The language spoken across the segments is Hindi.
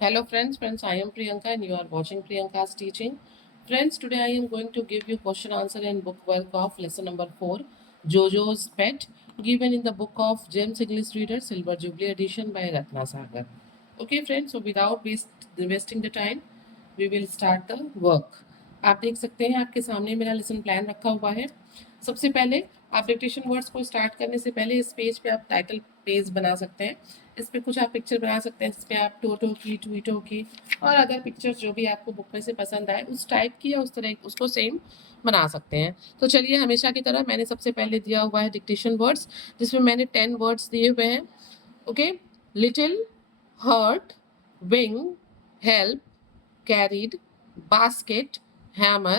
Hello friends, I am Priyanka and you are watching Priyanka's teaching. Friends, today I am going to give you question answer and book work of lesson number 4, Jojo's Pet, given in the book of James English Reader Silver Jubilee edition by Ratna Sagar. Okay friends, so without wasting the time, we will start the work. आप देख सकते हैं आपके सामने मेरा लेसन प्लान रखा हुआ है। सबसे पहले आप डिक्टेशन वर्ड्स को स्टार्ट करने से पहले इस पेज पे आप टाइटल पेज बना सकते हैं। इस पे कुछ आप पिक्चर बना सकते हैं, जिस पे आप टोटो की, ट्वीटो की और अदर पिक्चर्स जो भी आपको बुक में से पसंद आए उस टाइप की या उस तरह उसको सेम बना सकते हैं। तो चलिए, हमेशा की तरह मैंने सबसे पहले दिया हुआ है डिक्टेशन वर्ड्स, जिसमें मैंने 10 वर्ड्स दिए हुए हैं। Okay, little, hurt, wing, help, carried, basket, hammer,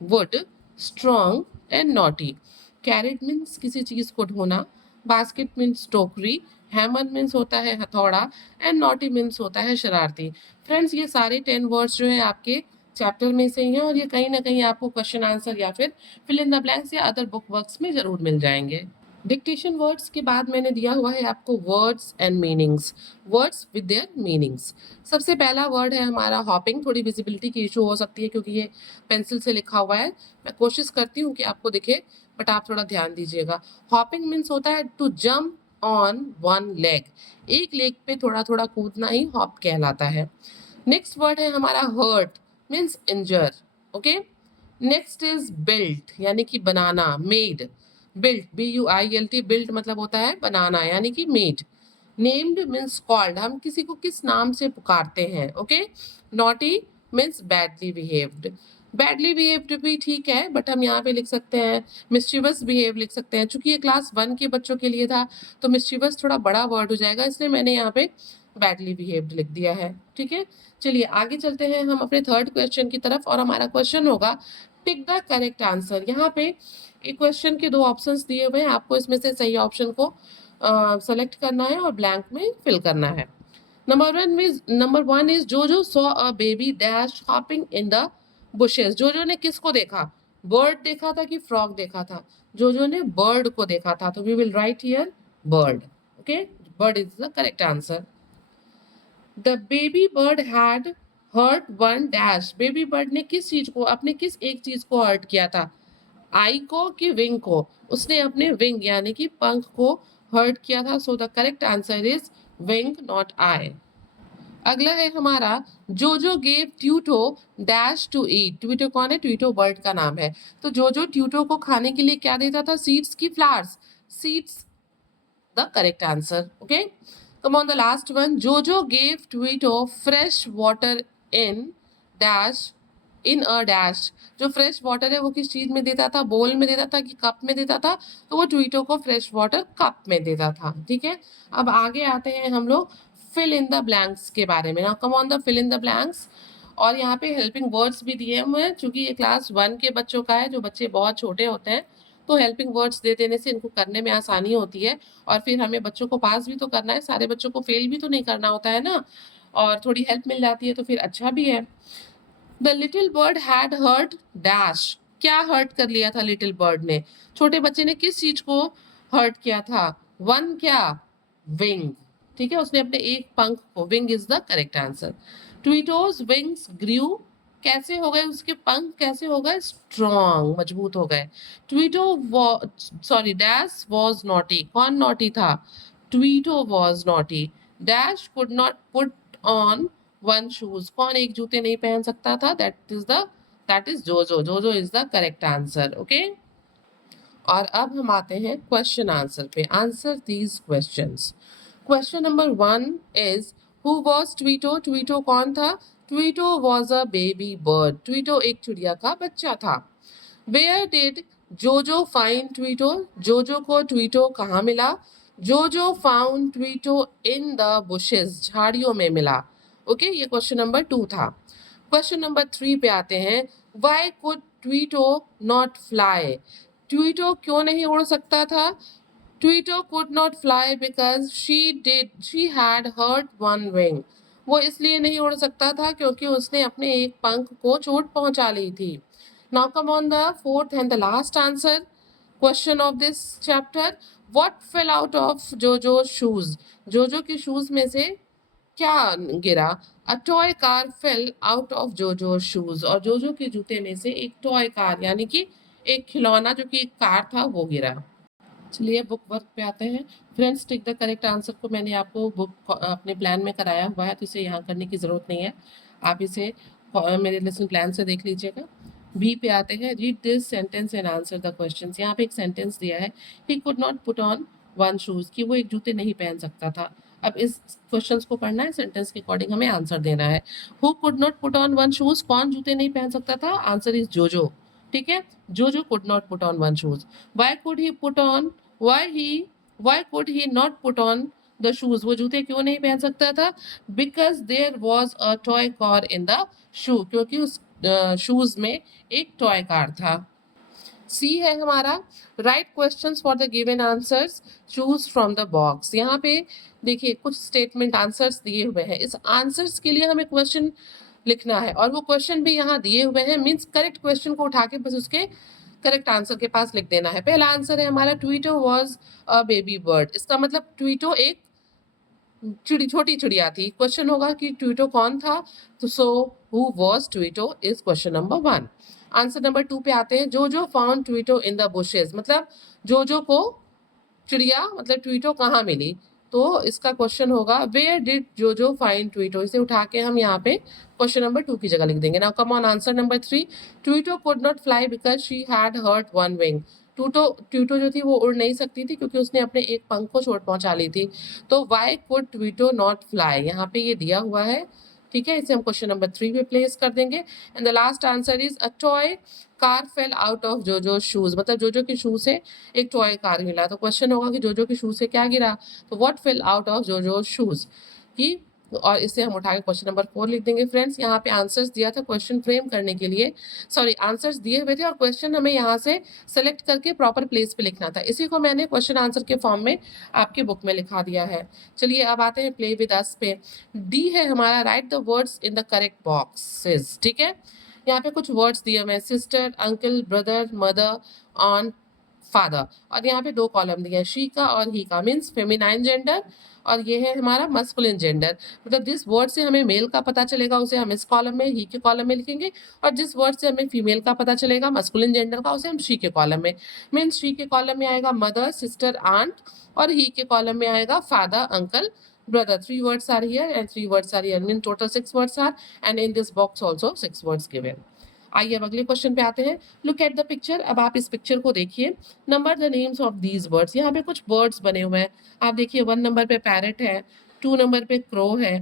wood, strong and naughty. Carried means किसी चीज को ढोना, basket means टोकरी, hammer means होता है हथौड़ा and naughty means होता है शरारती। फ्रेंड्स, ये सारे 10 वर्ड्स जो है आपके चैप्टर में से ही हैं और ये कहीं ना कहीं आपको क्वेश्चन आंसर या फिर फिल इन द ब्लैंक्स या अदर बुक वर्क्स में जरूर मिल जाएंगे। डिक्टेशन वर्ड्स के बाद मैंने दिया हुआ है आपको words and meanings, words with their meanings. सबसे पहला वर्ड है हमारा हॉपिंग। थोड़ी विजिबिलिटी की इशू हो सकती है क्योंकि ये पेंसिल से लिखा हुआ है। मैं कोशिश करती हूँ कि आपको दिखे, बट आप थोड़ा ध्यान दीजिएगा। हॉपिंग मीन्स होता है to jump on one leg, एक लेग पे थोड़ा थोड़ा कूदना ही हॉप कहलाता है। नेक्स्ट वर्ड है हमारा hurt, means injure. Okay, next is built, यानी कि बनाना, मेड। बिल्ट, BUILT, बिल्ट मतलब होता है बनाना यानी कि मेड। नेम्ड मीन्स कॉल्ड, हम किसी को किस नाम से पुकारते हैं। Okay, naughty means badly behaved. Badly behaved भी ठीक है, बट हम यहाँ पे लिख सकते हैं मिस्chievous बिहेव लिख सकते हैं। चूंकि ये क्लास 1 के बच्चों के लिए था तो मिस्chievous थोड़ा बड़ा वर्ड हो जाएगा, इसलिए मैंने यहाँ पे बैडली बिहेव्ड लिख दिया है। ठीक है, चलिए आगे चलते हैं हम अपने थर्ड क्वेश्चन की तरफ और हमारा क्वेश्चन होगा टिक द करेक्ट आंसर। यहाँ पे एक क्वेश्चन के 2 ऑप्शंस दिए हुए हैं, आपको इसमें से सही ऑप्शन को सेलेक्ट करना है और ब्लैंक में फिल करना है। नंबर वन इज जोजो saw a baby dash hopping in the bushes. जोजो ने किसको देखा? बर्ड देखा था कि फ्रॉग देखा था? जोजो ने बर्ड को देखा था, तो we will write here bird. Okay, bird is the correct answer. The baby bird had hurt one dash. Baby bird ने किस चीज को, अपने किस एक चीज को हर्ट किया था? आई को कि विंग को? उसने अपने विंग यानी कि पंख को हर्ट किया था। So the correct answer is wing, not eye. अगला है हमारा Jojo gave Tweeto dash to eat. Tweeto कौन है? ट्यूटो बर्ड का नाम है। तो जोजो ट्यूटो को खाने के लिए क्या देता था? सीड्स की flowers, seeds the correct answer. Okay, come on the last one. Jojo gave Tweeto fresh water in dash, in a dash. जो फ्रेश वाटर है वो किस चीज में देता था? बोल में देता था कि कप में देता था? तो वो ट्वीटो को फ्रेश वाटर कप में देता था। ठीक है, अब आगे आते हैं हम लोग फिल इन द ब्लैंक्स के बारे में। Now come on the fill in the blanks. और यहाँ पे हेल्पिंग वर्ड्स भी दिए हुए हैं, चूंकि ये क्लास 1 के बच्चों का है। जो बच्चे बहुत छोटे होते हैं तो हेल्पिंग वर्ड्स दे देने से इनको करने में आसानी होती है, और फिर हमें बच्चों को पास भी तो करना है, सारे बच्चों को फेल भी तो नहीं करना होता है ना। और थोड़ी हेल्प मिल जाती है तो फिर अच्छा भी है। The little bird had hurt dash. क्या हर्ट कर लिया था लिटिल बर्ड ने? छोटे बच्चे ने किस चीज को हर्ट किया था? वन क्या? विंग। ठीक है, उसने अपने एक पंख को, wing is the correct answer. Tweeto's wings grew. कैसे हो गए उसके पंख? कैसे हो गए? स्ट्रॉन्ग, मजबूत हो गए। Tweeto sorry dash was naughty. कौन नॉटी था? Tweeto was naughty. Dash could not put on one shoes. कौन एक जूते नहीं पहन सकता था? That is Jojo. Jojo is the correct answer. Okay, और अब हम आते हैं क्वेश्चन आंसर पे। Answer these questions. Question number 1 is who was Tweeto. Tweeto कौन था? Tweeto was a baby bird. Tweeto एक चिड़िया का बच्चा था। Where did Jojo find Tweeto. Jojo को ट्वीटो कहाँ मिला? Jojo found Tweeto in the bushes. झाड़ियों में मिला। ओके, ये क्वेश्चन नंबर 2 था। क्वेश्चन नंबर 3 पे आते हैं। Why could Tweeto not fly. Tweeto क्यों नहीं उड़ सकता था? Tweeto could not fly because she had hurt one wing. वो इसलिए नहीं उड़ सकता था क्योंकि उसने अपने एक पंख को चोट पहुंचा ली थी। Now come on the fourth and the last answer question of this chapter. What fail out of जोजो शूज। जोजो के शूज में से क्या गिरा? A toy car fail out of जोजो शूज, और जोजो के जूते में से एक टॉय कार यानी कि एक खिलौना जो कि एक कार था वो गिरा। चलिए बुक वर्क पे आते हैं। Friends tick the correct answer को मैंने आपको बुक अपने प्लान में कराया हुआ है, तो इसे यहाँ करने की ज़रूरत नहीं है, आप इसे मेरे लेसन प्लान से देख लीजिएगा। बी पे आते हैं। Read this sentence and answer the questions. यहाँ पे एक सेंटेंस दिया है, he could not put on one shoes, कि वो एक जूते नहीं पहन सकता था। अब इस क्वेश्चंस को पढ़ना है, सेंटेंस के अकॉर्डिंग हमें आंसर देना है। Who could not put on one shoes, कौन जूते नहीं पहन सकता था? आंसर इज जोजो। ठीक है, जोजो could not put on one shoes. Y could he put on, why could he not put on the shoes, वो जूते क्यों नहीं पहन सकता था? Because there was a toy car in the shoe, क्योंकि उस शूज में एक टॉय कार था। सी है हमारा, right questions for the given answers, choose from the box. यहाँ पे देखिए कुछ स्टेटमेंट आंसर्स दिए हुए हैं, इस आंसर्स के लिए हमें क्वेश्चन लिखना है, और वो क्वेश्चन भी यहाँ दिए हुए हैं, मीन्स करेक्ट क्वेश्चन को उठा के बस उसके करेक्ट आंसर के पास लिख देना है। पहला आंसर है हमारा, ट्वीटो वॉज अ बेबी बर्ड। इसका मतलब ट्वीटो एक छोटी चिड़िया थी। क्वेश्चन होगा कि ट्वीटो कौन था, तो so who was Tweeto is question number 1। Answer number 2 पे आते हैं। Jojo found Tweeto in the bushes, मतलब जोजो को चिड़िया मतलब ट्वीटो कहाँ मिली, तो इसका क्वेश्चन होगा वेयर डिड जोजो फाइंड ट्वीटो। इसे उठा के हम यहाँ पे क्वेश्चन नंबर 2 की जगह लिख देंगे। Now come on, answer number 3, Tweeto could not fly because she had hurt one wing. Tweeto जो थी वो उड़ नहीं सकती थी क्योंकि उसने अपने एक पंख को चोट पहुंचा ली थी। तो Y could Tweeto not fly, यहाँ पे ये दिया हुआ है। ठीक है, इसे हम क्वेश्चन नंबर 3 पे प्लेस कर देंगे। And the last answer is a toy car fail out of जोजो शूज, मतलब जोजो के शू से एक टॉय कार मिला। तो क्वेश्चन होगा कि जोजो के शू से क्या गिरा, तो व्हाट फेल आउट ऑफ जोजो शूज की, और इसे हम उठा के क्वेश्चन नंबर 4 लिख देंगे। फ्रेंड्स यहाँ पे आंसर्स दिया था क्वेश्चन फ्रेम करने के लिए, सॉरी आंसर्स दिए हुए थे और क्वेश्चन हमें यहाँ से सेलेक्ट करके प्रॉपर प्लेस पे लिखना था। इसी को मैंने क्वेश्चन आंसर के फॉर्म में आपके बुक में लिखा दिया है। चलिए अब आते हैं प्ले विद अस पे। डी है हमारा, right the words in the correct boxes. ठीक है, यहाँ पे कुछ वर्ड्स दिए हुए हैं, sister, uncle, brother, mother, on, father, और यहाँ पे 2 कॉलम दिए हैं, शी का और ही का, मीन्स फेमिनाइन जेंडर, और ये है हमारा मस्कुलिन जेंडर। मतलब जिस वर्ड से हमें मेल का पता चलेगा उसे हम इस कॉलम में, ही के कॉलम में लिखेंगे, और जिस वर्ड से हमें फीमेल का पता चलेगा मस्कुलिन जेंडर का, उसे हम शी के कॉलम में, मीन्स शी के कॉलम में आएगा मदर, सिस्टर, आंट, और ही के कॉलम में आएगा father, uncle, brother. 3 words are here and 3 words are here, mean total 6 words are, and in this box also 6 words given. आइए अब अगले क्वेश्चन पे आते हैं। लुक एट द पिक्चर, अब आप इस पिक्चर को देखिए, number the names of these birds. यहाँ पे कुछ बर्ड्स बने हुए हैं, आप देखिए 1 नंबर पे पैरट है, 2 नंबर पे क्रो है,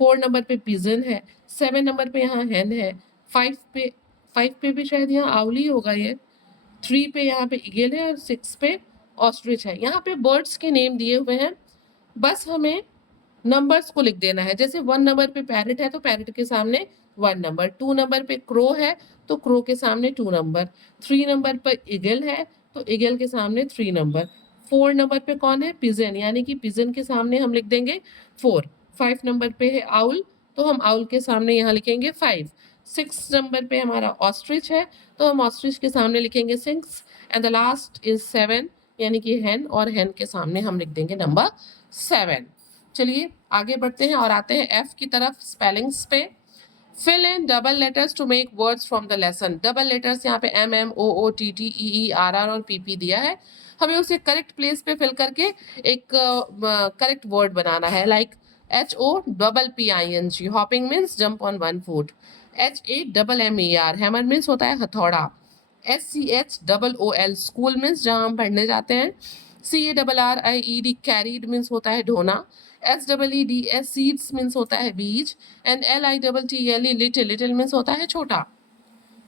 4 नंबर पे पिजन है, 7 नंबर पे यहाँ हैन है, 5 पे भी शायद यहाँ आउली होगा ये, 3 पे यहाँ पे ईगल है, और 6 पे ऑस्ट्रिच है। यहाँ पे बर्ड्स के नेम दिए हुए हैं, बस हमें नंबर्स को लिख देना है। जैसे 1 नंबर पे पैरट है तो पैरट के सामने 1 नंबर, 2 नंबर पे क्रो है तो क्रो के सामने 2 नंबर, 3 नंबर पर ईगल है तो ईगल के सामने 3 नंबर, 4 नंबर पे कौन है, पिजन, यानी कि पिजन के सामने हम लिख देंगे 4, 5 नंबर पे है आउल तो हम आउल के सामने यहाँ लिखेंगे 5, 6 नंबर पे हमारा ऑस्ट्रिच है तो हम ऑस्ट्रिच के सामने लिखेंगे 6, एंड द लास्ट इज 7 यानी कि हैन, और हैन के सामने हम लिख देंगे नंबर 7। चलिए आगे बढ़ते हैं और आते हैं एफ की तरफ, स्पेलिंग्स पे। Fill in double letters to make words from the lesson. Double letters यहाँ पे M M O O T T E E R R और पी पी दिया है, हमें उसे करेक्ट प्लेस पे फिल करके एक करेक्ट वर्ड बनाना है। Like H O double P I N G, hopping means jump on one foot. H A double M E R, hammer means होता है हथौड़ा। S C H double O L, school means जहाँ हम पढ़ने जाते हैं। C A double R I E D, carried means होता है ढोना। S double E D S, seeds means होता है बीज। And L I double T L E, little, little means होता है छोटा।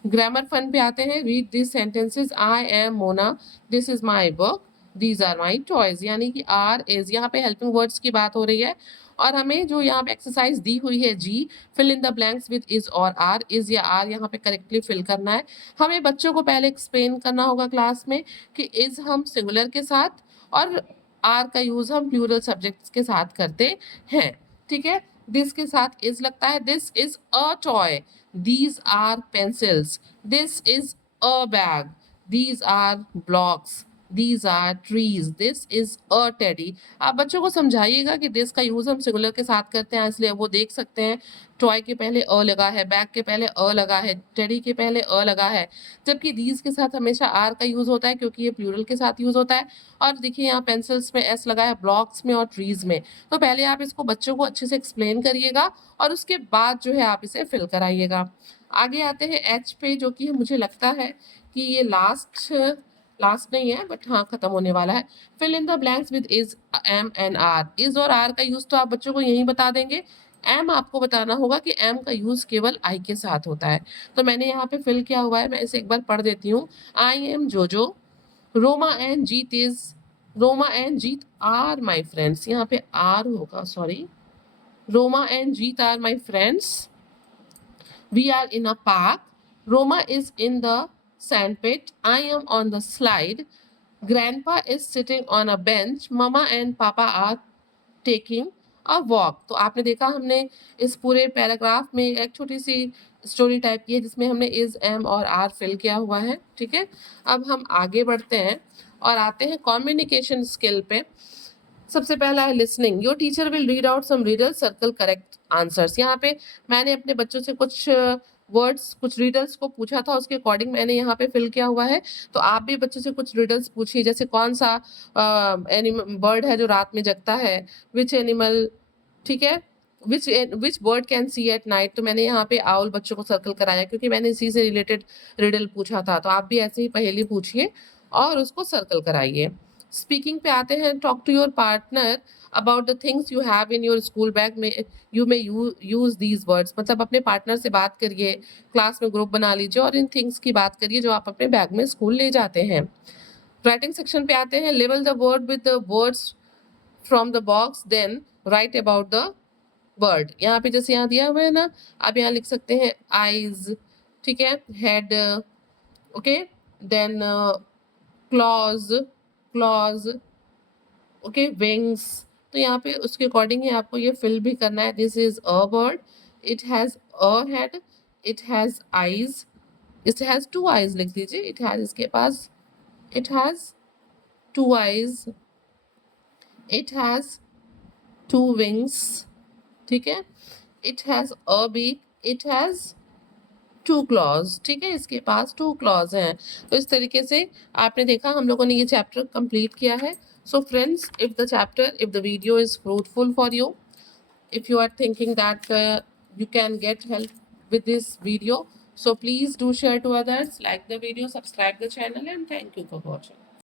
ग्रामर फन पे आते हैं। Read this sentences, I am Mona, this is my book, these are my toys, यानी कि आर इज, यहाँ पे हेल्पिंग वर्ड्स की बात हो रही है, और हमें जो यहाँ पे एक्सरसाइज दी हुई है जी, fill in the blanks with is और आर, इज या आर यहाँ पे करेक्टली फिल करना है। हमें बच्चों को पहले एक्सप्लेन करना होगा क्लास में कि इज हम सिंगुलर के साथ और आर का यूज हम प्लूरल सब्जेक्ट्स के साथ करते हैं। ठीक है, दिस के साथ इज लगता है, this is a toy, these are pencils, this is a bag, these are blocks, these are trees, this is a teddy। आप बच्चों को समझाइएगा कि this का यूज हम सिंगुलर के साथ करते हैं, इसलिए वो देख सकते हैं टॉय के पहले अ लगा है, बैग के पहले अ लगा है, टेडी के पहले अ लगा है, जबकि these के साथ हमेशा आर का यूज होता है क्योंकि ये प्लूरल के साथ यूज होता है। और देखिए यहाँ पेंसिल्स में एस लगा है, ब्लॉक्स में और ट्रीज में। तो पहले आप इसको बच्चों को अच्छे से एक्सप्लेन करिएगा और उसके बाद जो है आप इसे फिल कराइएगा। आगे आते हैं एच पे, जो कि मुझे लगता है कि ये लास्ट नहीं है, बट हाँ खत्म होने वाला है। Fill in the blanks with is, am and are. Is और आर का यूज तो आप बच्चों को यही बता देंगे, एम आपको बताना होगा कि एम का यूज केवल आई के साथ होता है। तो मैंने यहाँ पे फिल किया हुआ है, मैं इसे एक बार पढ़ देती हूँ। I am Jojo, Roma and Jeet is, Roma and Jeet are my friends, यहाँ पे आर होगा, sorry, Roma and Jeet are my friends, we are in a park, Roma is in the sandpit, I am on the slide, grandpa is sitting on a bench, mama and papa are taking a walk। तो आपने देखा हमने इस पूरे पैराग्राफ में एक छोटी सी स्टोरी टाइप की है जिसमें हमने इज, एम और आर फिल किया हुआ है। ठीक है, अब हम आगे बढ़ते हैं और आते हैं कम्युनिकेशन स्किल पे। सबसे पहला है listening. Your teacher will read out some riddle, circle correct answers. यहाँ पे मैंने अपने बच्चों से कुछ वर्ड्स, कुछ रीडल्स को पूछा था, उसके अकॉर्डिंग मैंने यहाँ पे फिल किया हुआ है। तो आप भी बच्चों से कुछ रीडल्स पूछिए, जैसे कौन सा एनिमल बर्ड है जो रात में जगता है, विच एनिमल, ठीक है, which bird can see at night. तो मैंने यहाँ पे आउल बच्चों को सर्कल कराया क्योंकि मैंने इसी से रिलेटेड रिडल पूछा था। तो आप भी ऐसे ही पहेली पूछिए और उसको सर्कल कराइए। स्पीकिंग पे आते हैं। Talk to your partner about the things you have in your school bag में, you may use these words. मतलब अपने पार्टनर से बात करिए, क्लास में ग्रुप बना लीजिए और इन थिंग्स की बात करिए जो आप अपने बैग में स्कूल ले जाते हैं। राइटिंग सेक्शन पे आते हैं। Label the word with the words from the box, then write about the word. यहाँ पे जैसे यहाँ दिया हुआ है ना, आप यहाँ लिख सकते हैं आईज, ठीक है, head, okay, then claws, claws, okay, wings. तो यहाँ पे उसके अकॉर्डिंग ही आपको ये फिल भी करना है। This is a bird, it has a head, it has eyes, it has two eyes लिख दीजिए, इट हैज, इसके पास it has two eyes, it has two wings, ठीक है, it has a beak, it has two claws, ठीक है, इसके पास टू क्लॉज हैं। तो इस तरीके से आपने देखा हम लोगों ने ये चैप्टर कंप्लीट किया है। So friends, if the video is fruitful for you, if you are thinking that you can get help with this video, so please do share to others, like the video, subscribe the channel, and thank you for watching.